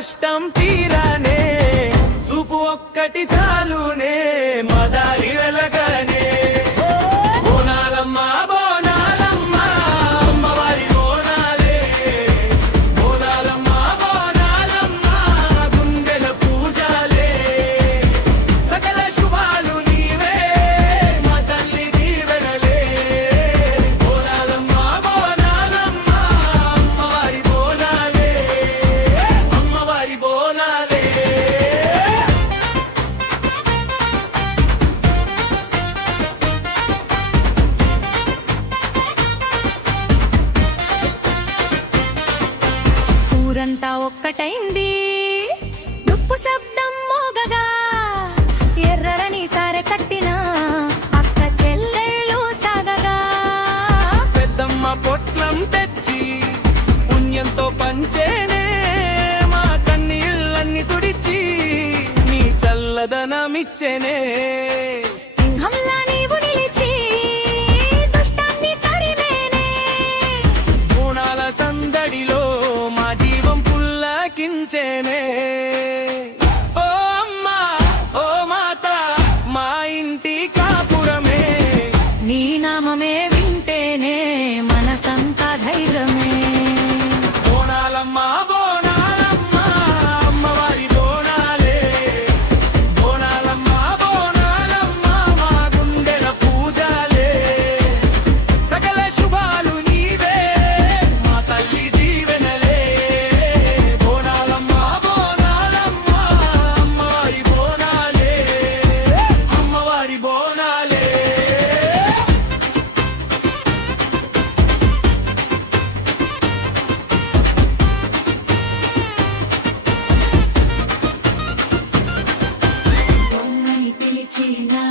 కష్టం తీరనే చూపు ఒక్కటి చాలునే మదారి వెలగనే బోనాలమ్మ బోనాలమ్మ అమ్మవారి బోనాలే బోనాలమ్మ బోనాలమ్మ గుండెల పూజలే సకల శుభాలు నీవే మా తల్లి దీవెనలే బోనాలమ్మ బోనాలమ్మ అమ్మవారి బోనాలే అమ్మవారి బోనాలే ఊరంతా ఒక్కటైంది డుప్పు శబ్దం మోగగా ఎర్రని సారె కట్టిన అక్క చెల్లెళ్ళు సాగగా పెద్దమ్మ పొట్లం తెచ్చి పుణ్యంతో పంచేనే మా కన్నీళ్ళన్ని తుడిచి నీ చల్లదనమిచ్చేనే సింహంలా నీవు నిలిచి దుష్టాన్ని తరిమేనే బోనాల సందడిలో మా జీవం పుల్లకించేనే ఓ అమ్మా ఓ మాత మా ఇంటి కాపురమే నీ నామమే వింటేనే మనసంతా ధైర్యమే బోనాలమ్మ బోనాలమ్మ అమ్మవారి బోనాలే బోనాలమ్మ బోనాలమ్మ మా గుండెల పూజలే సకల శుభాలు నీవే మా తల్లి దీవెనలే బోనాలమ్మ బోనాలమ్మ అమ్మవారి బోనాలే అమ్మవారి బోనాలే బొమ్మని పిలిచినా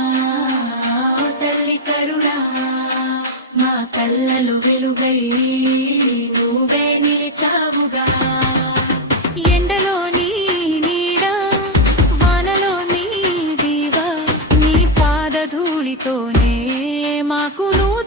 తల్లి కరుణా మా కళ్ళలు వెలుగై నువ్వే నిలిచావుగా ఎండలో నీ నీడ వానలో నీ దీవ నీ పాదధూళితోనే మాకు నువ్వు